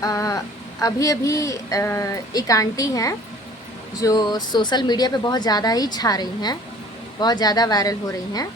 अ, अभी अभी एक आंटी हैं जो सोशल मीडिया पे बहुत ज़्यादा ही छा रही हैं, बहुत ज़्यादा वायरल हो रही हैं।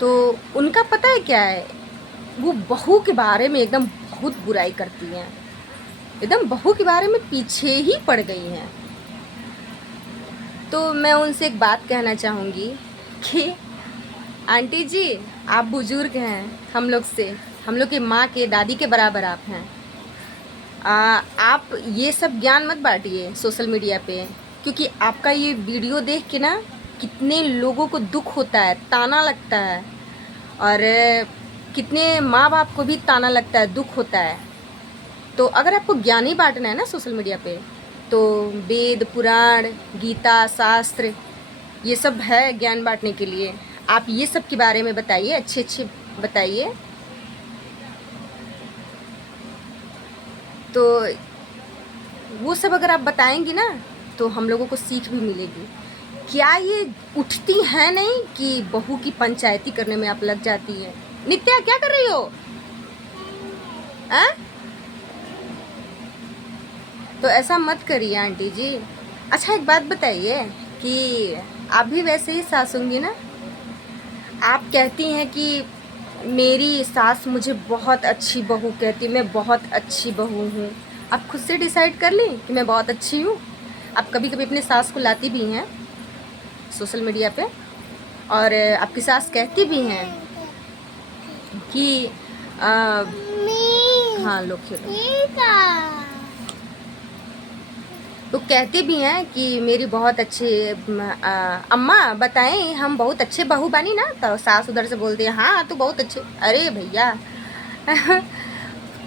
तो उनका पता है क्या है, वो बहू के बारे में एकदम बहुत बुराई करती हैं, एकदम बहू के बारे में पीछे ही पड़ गई हैं। तो मैं उनसे एक बात कहना चाहूँगी कि आंटी जी, आप बुजुर्ग हैं हम लोग से, हम लोग की माँ के दादी के बराबर आप हैं। आप ये सब ज्ञान मत बांटिए सोशल मीडिया पे, क्योंकि आपका ये वीडियो देख के ना कितने लोगों को दुख होता है, ताना लगता है, और कितने माँ बाप को भी ताना लगता है, दुख होता है। तो अगर आपको ज्ञान ही बांटना है ना सोशल मीडिया पे, तो वेद पुराण गीता शास्त्र ये सब है ज्ञान बांटने के लिए। आप ये सब के बारे में बताइए, अच्छे अच्छे बताइए। तो वो सब अगर आप बताएंगी ना तो हम लोगों को सीख भी मिलेगी। क्या ये उठती हैं नहीं कि बहू की पंचायती करने में आप लग जाती हैं। नित्या क्या कर रही हो? आ? तो ऐसा मत करिए आंटी जी। अच्छा एक बात बताइए कि आप भी वैसे ही सास होंगी ना। आप कहती हैं कि मेरी सास मुझे बहुत अच्छी बहू कहती, मैं बहुत अच्छी बहू हूँ। आप खुद से डिसाइड कर ली कि मैं बहुत अच्छी हूँ। आप कभी कभी अपनी सास को लाती भी हैं सोशल मीडिया पे, और आपकी सास कहती भी हैं कि हाँ लो खेलो, तो कहते भी हैं कि मेरी बहुत अच्छी अम्मा बताएं हम बहुत अच्छे बहू बानी ना। तो सास उधर से बोलती है हाँ तू बहुत अच्छी। अरे भैया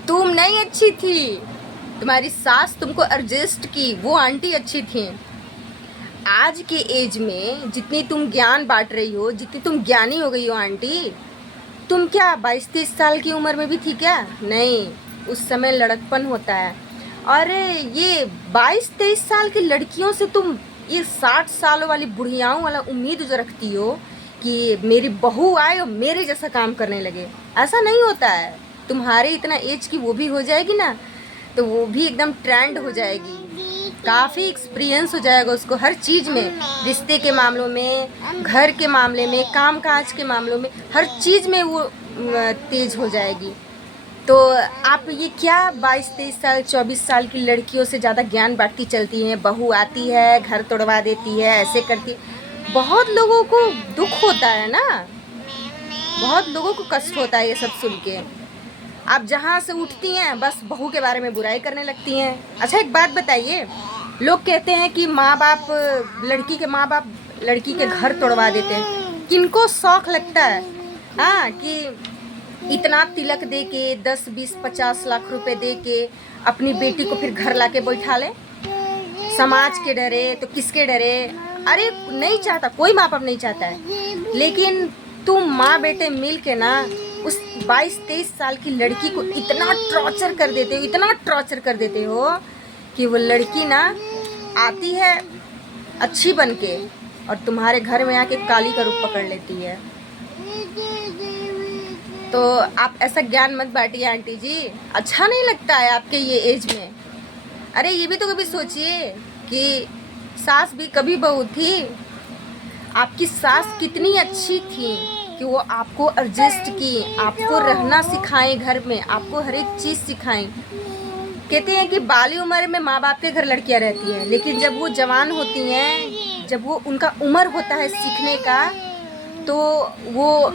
तुम नहीं अच्छी थी, तुम्हारी सास तुमको एडजस्ट की, वो आंटी अच्छी थी। आज के एज में जितनी तुम ज्ञान बांट रही हो, जितनी तुम ज्ञानी हो गई हो आंटी, तुम क्या 22-23 साल की उम्र में भी थी क्या? नहीं, उस समय लड़कपन होता है। और ये 22-23 साल की लड़कियों से तुम ये 60 सालों वाली बुढ़ियाओं वाला उम्मीद जो रखती हो कि मेरी बहू आए और मेरे जैसा काम करने लगे, ऐसा नहीं होता है। तुम्हारे इतना एज की वो भी हो जाएगी ना, तो वो भी एकदम ट्रेंड हो जाएगी, काफ़ी एक्सपीरियंस हो जाएगा उसको हर चीज़ में, रिश्ते के मामलों में, घर के मामले में, काम काज के मामलों में, हर चीज़ में वो तेज़ हो जाएगी। तो आप ये क्या 22-23 साल 24 साल की लड़कियों से ज़्यादा ज्ञान बांटती चलती हैं। बहू आती है घर तोड़वा देती है, ऐसे करती। बहुत लोगों को दुख होता है ना, बहुत लोगों को कष्ट होता है ये सब सुन के। आप जहाँ से उठती हैं बस बहू के बारे में बुराई करने लगती हैं। अच्छा एक बात बताइए, लोग कहते हैं कि माँ बाप, लड़की के माँ बाप लड़की के घर तोड़वा देते हैं। किनको शौक लगता है हाँ कि इतना तिलक दे के 10-20-50 लाख रुपए दे के अपनी बेटी को फिर घर लाके बैठा ले? समाज के डरे तो किसके डरे? अरे नहीं चाहता, कोई माँ बाप नहीं चाहता है, लेकिन तुम माँ बेटे मिल के ना उस 22-23 साल की लड़की को इतना टॉर्चर कर देते हो, इतना टॉर्चर कर देते हो कि वो लड़की ना आती है अच्छी बन के और तुम्हारे घर में आके काली का रूप पकड़ लेती है। तो आप ऐसा ज्ञान मत बांटिए आंटी जी, अच्छा नहीं लगता है आपके ये एज में। अरे ये भी तो कभी सोचिए कि सास भी कभी बहू थी। आपकी सास कितनी अच्छी थी कि वो आपको एडजस्ट की, आपको रहना सिखाएं, घर में आपको हर एक चीज़ सिखाएं। कहते हैं कि बाली उम्र में माँ बाप के घर लड़कियां रहती हैं, लेकिन जब वो जवान होती हैं, जब वो उनका उम्र होता है सीखने का, तो वो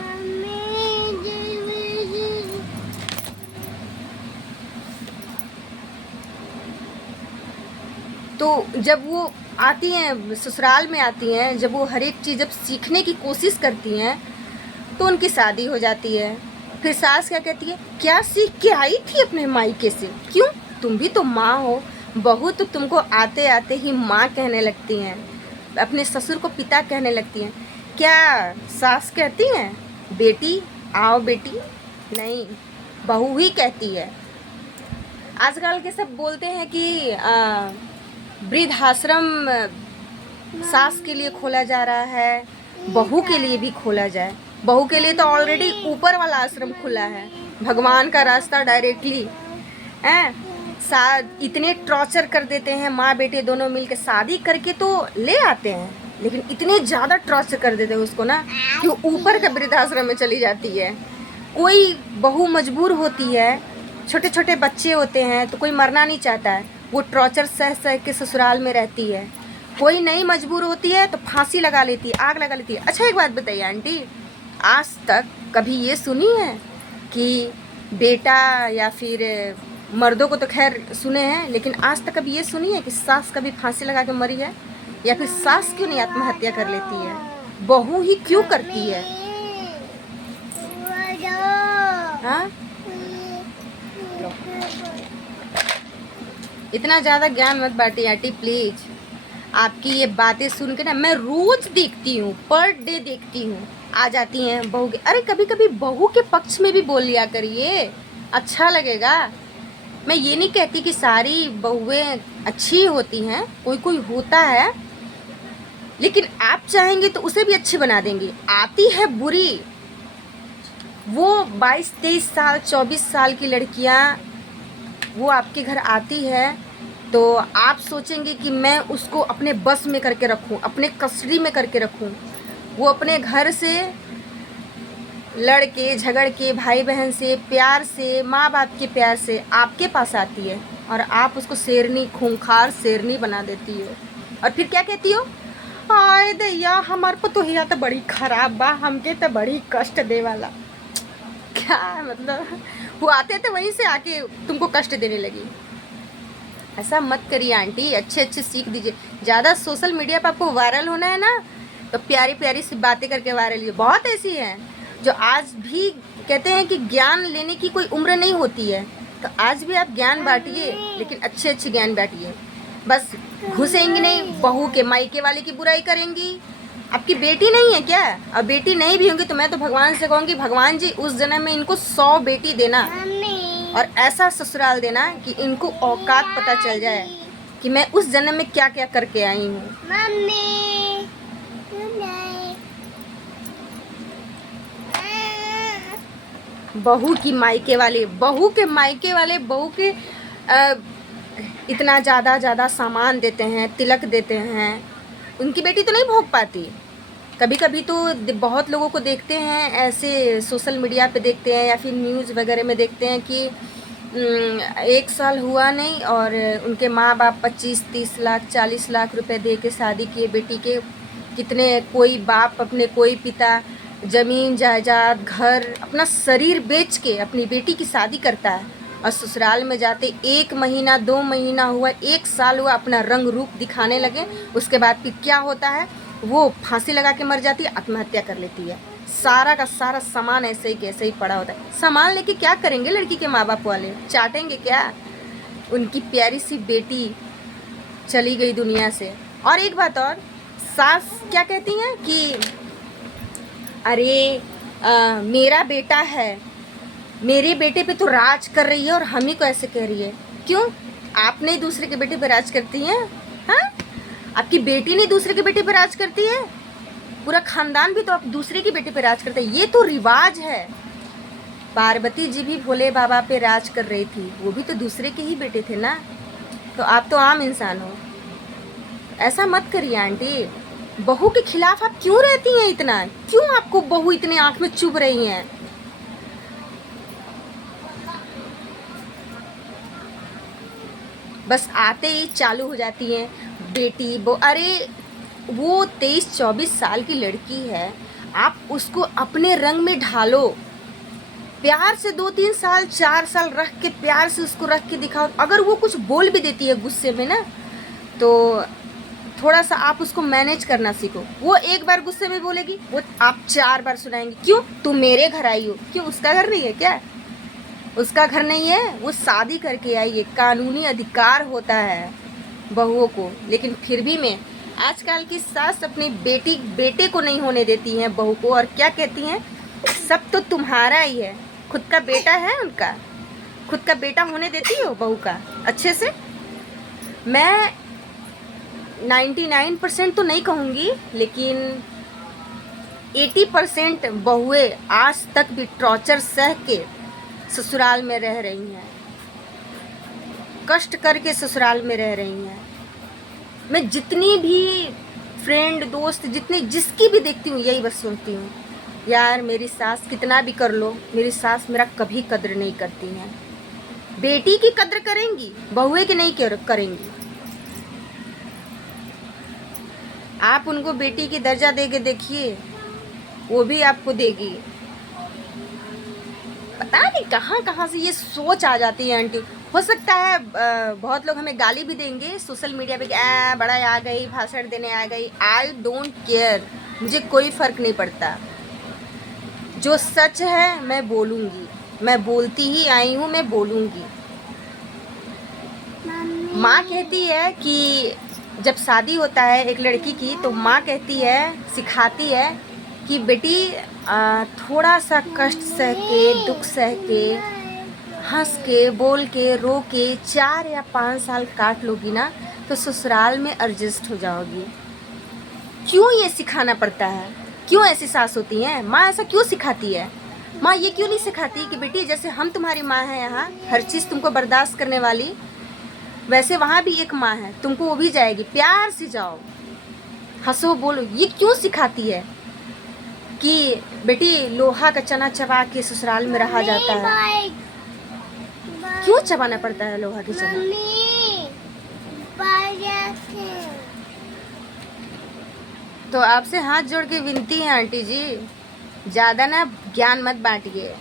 जब वो आती हैं ससुराल में आती हैं, जब वो हर एक चीज़ जब सीखने की कोशिश करती हैं तो उनकी शादी हो जाती है। फिर सास क्या कहती है, क्या सीख के आई थी अपने मायके से? क्यों, तुम भी तो माँ हो। बहू तो तुमको आते आते ही माँ कहने लगती हैं, अपने ससुर को पिता कहने लगती हैं। क्या सास कहती हैं बेटी आओ बेटी? नहीं, बहू ही कहती है। आजकल के सब बोलते हैं कि वृद्धाश्रम सास के लिए खोला जा रहा है, बहू के लिए भी खोला जाए। बहू के लिए तो ऑलरेडी ऊपर वाला आश्रम खुला है, भगवान का रास्ता डायरेक्टली। हैं। इतने टॉर्चर कर देते हैं, माँ बेटे दोनों मिलकर शादी करके तो ले आते हैं, लेकिन इतने ज़्यादा टॉर्चर कर देते हैं उसको ना कि वो ऊपर का वृद्धाश्रम में चली जाती है। कोई बहू मजबूर होती है, छोटे छोटे बच्चे होते हैं, तो कोई मरना नहीं चाहता है, वो टॉर्चर सह सह के ससुराल में रहती है। कोई नहीं मजबूर होती है तो फांसी लगा लेती है, आग लगा लेती है। अच्छा एक बात बताइए आंटी, आज तक कभी ये सुनी है कि बेटा या फिर मर्दों को तो खैर सुने हैं, लेकिन आज तक कभी ये सुनी है कि सास कभी फांसी लगा के मरी है? या फिर सास क्यों नहीं आत्महत्या कर लेती है, बहू ही क्यों करती है? हाँ, इतना ज़्यादा ज्ञान मत बांटिए आंटी प्लीज़। आपकी ये बातें सुन के ना मैं रोज़ देखती हूँ, पर डे देखती हूँ, आ जाती हैं बहू के। अरे कभी कभी बहू के पक्ष में भी बोल लिया करिए, अच्छा लगेगा। मैं ये नहीं कहती कि सारी बहुएं अच्छी होती हैं, कोई कोई होता है, लेकिन आप चाहेंगे तो उसे भी अच्छी बना देंगे। आती है बुरी, वो 22-23 साल 24 साल की लड़कियां वो आपके घर आती है तो आप सोचेंगे कि मैं उसको अपने बस में करके रखूं, अपने कस्टडी में करके रखूं। वो अपने घर से लड़ के झगड़ के भाई बहन से प्यार से, माँ बाप के प्यार से आपके पास आती है और आप उसको शेरनी, खूंखार शेरनी बना देती हो। और फिर क्या कहती हो, आए दैया हमार पतोहिया तो बड़ी खराब बा, हमके तो बड़ी कष्ट दे वाला। क्या मतलब, वो आते तो वहीं से आके तुमको कष्ट देने लगी। ऐसा मत करिए आंटी, अच्छे अच्छे सीख दीजिए। ज़्यादा सोशल मीडिया पर आपको वायरल होना है ना, तो प्यारी प्यारी सी बातें करके वायरल हुई। बहुत ऐसी हैं जो आज भी कहते हैं कि ज्ञान लेने की कोई उम्र नहीं होती है, तो आज भी आप ज्ञान बांटिए, लेकिन अच्छे अच्छे ज्ञान बांटिए। बस घुसेंगी नहीं, बहू के मायके वाले की बुराई करेंगी। आपकी बेटी नहीं है क्या? और बेटी नहीं भी होंगी तो मैं तो भगवान से कहूँगी, भगवान जी उस जन्म में इनको 100 बेटी देना और ऐसा ससुराल देना कि इनको औकात पता चल जाए कि मैं उस जन्म में क्या क्या करके आई हूँ। बहू की मायके वाले, बहू के मायके वाले बहू के इतना ज़्यादा सामान देते हैं, तिलक देते हैं, उनकी बेटी तो नहीं भोग पाती। कभी कभी तो बहुत लोगों को देखते हैं ऐसे, सोशल मीडिया पे देखते हैं या फिर न्यूज़ वगैरह में देखते हैं कि 1 साल हुआ नहीं और उनके माँ बाप 25-30 लाख 40 लाख रुपए दे के शादी किए बेटी के। कितने कोई बाप अपने, कोई पिता ज़मीन जायदाद घर अपना शरीर बेच के अपनी बेटी की शादी करता है और ससुराल में जाते 1 महीना 2 महीना हुआ, 1 साल हुआ, अपना रंग रूप दिखाने लगे। उसके बाद फिर क्या होता है, वो फांसी लगा के मर जाती है, आत्महत्या कर लेती है। सारा का सारा सामान ऐसे ही कैसे ही पड़ा होता है। सामान लेके क्या करेंगे लड़की के माँ बाप वाले, चाटेंगे क्या? उनकी प्यारी सी बेटी चली गई दुनिया से। और एक बात और, सास क्या कहती हैं कि अरे मेरा बेटा है, मेरे बेटे पे तो राज कर रही है और हम ही को ऐसे कह रही है। क्यों? आपने ही दूसरे के बेटे पे राज करती हैं? हाँ, आपकी बेटी ने दूसरे के बेटे पे राज करती है, पूरा खानदान भी तो आप दूसरे की बेटे पे राज करते हैं। ये तो रिवाज है। पार्वती जी भी भोले बाबा पे राज कर रही थी, वो भी तो दूसरे के ही बेटे थे ना। तो आप तो आम इंसान हो। ऐसा मत करिए आंटी। बहू के खिलाफ आप क्यों रहती हैं इतना? क्यों आपको बहू इतने आंख में चुभ रही हैं? बस आते ही चालू हो जाती हैं बेटी वो। अरे वो 23-24 साल की लड़की है, आप उसको अपने रंग में ढालो, प्यार से 2-3 साल 4 साल रख के प्यार से उसको रख के दिखाओ। अगर वो कुछ बोल भी देती है गुस्से में ना, तो थोड़ा सा आप उसको मैनेज करना सीखो। वो एक बार गुस्से में बोलेगी, वो आप 4 बार सुनाएंगे। क्यों? तुम मेरे घर आई हो। क्यों? उसका घर नहीं है क्या? उसका घर नहीं है, वो शादी करके आई है, कानूनी अधिकार होता है बहुओं को। लेकिन फिर भी मैं आजकल की सास अपनी बेटे को नहीं होने देती हैं बहू को, और क्या कहती हैं, सब तो तुम्हारा ही है। खुद का बेटा है उनका, खुद का बेटा होने देती हो बहू का अच्छे से? मैं 99% तो नहीं कहूँगी, लेकिन 80% बहुएं आज तक भी टॉर्चर सह के ससुराल में रह रही हैं। कष्ट करके ससुराल में रह रही हैं। मैं जितनी भी फ्रेंड दोस्त जितनी जिसकी भी देखती हूँ यही बस सुनती हूँ, यार मेरी सास कितना भी कर लो, मेरी सास मेरा कभी कद्र नहीं करती हैं। बेटी की कद्र करेंगी, बहुए की नहीं करेंगी। आप उनको बेटी की दर्जा दे के देखिए, वो भी आपको देगी। पता नहीं कहाँ कहाँ से ये सोच आ जाती है आंटी। हो सकता है बहुत लोग हमें गाली भी देंगे सोशल मीडिया पे कि बड़ा आ गई, भाषण देने आ गई। आई डोंट केयर, मुझे कोई फ़र्क नहीं पड़ता। जो सच है मैं बोलूँगी, मैं बोलती ही आई हूँ, मैं बोलूँगी। माँ कहती है कि जब शादी होता है एक लड़की की तो माँ कहती है, सिखाती है कि बेटी थोड़ा सा कष्ट सह के, दुख सह के, हंस के, बोल के, रो के 4 या 5 साल काट लोगी ना तो ससुराल में एडजस्ट हो जाओगी। क्यों ये सिखाना पड़ता है? क्यों ऐसी सास होती हैं? माँ ऐसा क्यों सिखाती है? माँ ये क्यों नहीं सिखाती कि बेटी जैसे हम तुम्हारी माँ हैं यहाँ, हर चीज़ तुमको बर्दाश्त करने वाली, वैसे वहाँ भी एक माँ है, तुमको वो भी जाएगी, प्यार से जाओ, हंसो बोलो। ये क्यों सिखाती है कि बेटी लोहा का चना चबा के ससुराल में रहा जाता है? क्यों चबाना पड़ता है लोहा के चना? तो आपसे हाथ जोड़ के विनती है आंटी जी, ज़्यादा ना ज्ञान मत बांटिए,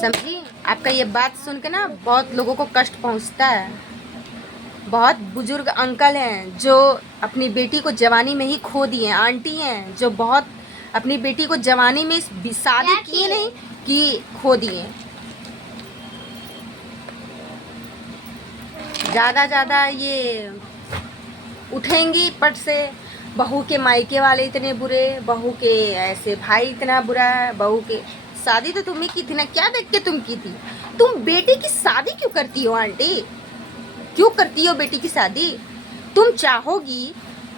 समझी? आपका ये बात सुन के ना बहुत लोगों को कष्ट पहुंचता है। बहुत बुजुर्ग अंकल हैं जो अपनी बेटी को जवानी में ही खो दिए, आंटी हैं जो बहुत अपनी बेटी को जवानी में शादी किए नहीं कि खो दिए। ज़्यादा ये उठेंगी पट से, बहू के मायके वाले इतने बुरे, बहू के ऐसे भाई इतना बुरा, बहू के शादी तो तुम्हें की थी ना, क्या देख के तुम की थी? तुम बेटी की शादी क्यों करती हो आंटी? क्यों करती हो बेटी की शादी? तुम चाहोगी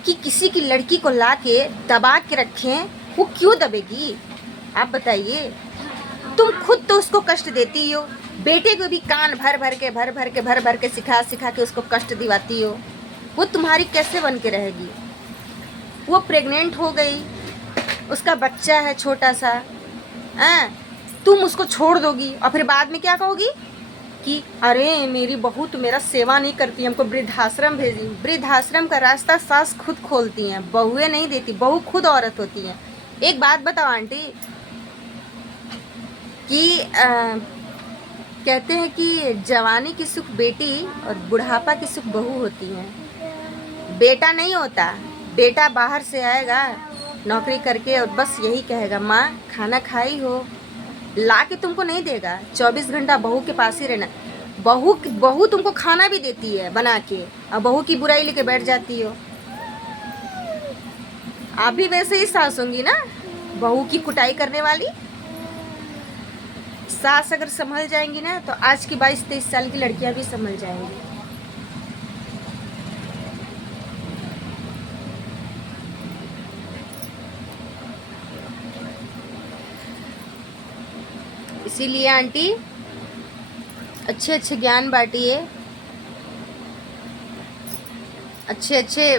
कि किसी की लड़की को ला के दबा के रखें, वो क्यों दबेगी? आप बताइए। तुम खुद तो उसको कष्ट देती हो, बेटे को भी कान भर भर के सिखा के उसको कष्ट दिवाती हो। वो तुम्हारी कैसे बन के रहेगी? वो प्रेग्नेंट हो गई, उसका बच्चा है छोटा सा, तुम उसको छोड़ दोगी और फिर बाद में क्या कहोगी कि अरे मेरी बहू तो मेरा सेवा नहीं करती, हमको वृद्धाश्रम भेजी। वृद्धाश्रम का रास्ता सास खुद खोलती हैं, बहुएं नहीं देती, बहू खुद औरत होती हैं। एक बात बताओ आंटी कि कहते हैं कि जवानी की सुख बेटी और बुढ़ापा की सुख बहू होती है, बेटा नहीं होता। बेटा बाहर से आएगा नौकरी करके और बस यही कहेगा माँ खाना खाई हो, ला के तुमको नहीं देगा। 24 घंटा बहू के पास ही रहना। बहू तुमको खाना भी देती है बना के और बहू की बुराई लेके बैठ जाती हो। आप भी वैसे ही सास होंगी ना, बहू की कुटाई करने वाली। सास अगर संभल जाएंगी ना तो आज की 22-23 साल की लड़कियां भी संभल जाएंगी। इसीलिए आंटी अच्छे ज्ञान बांटिए, अच्छे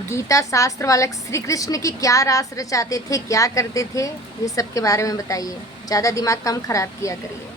गीता शास्त्र वाला श्री कृष्ण की क्या रास रचाते थे, क्या करते थे, ये सब के बारे में बताइए। ज़्यादा दिमाग कम खराब किया करिए।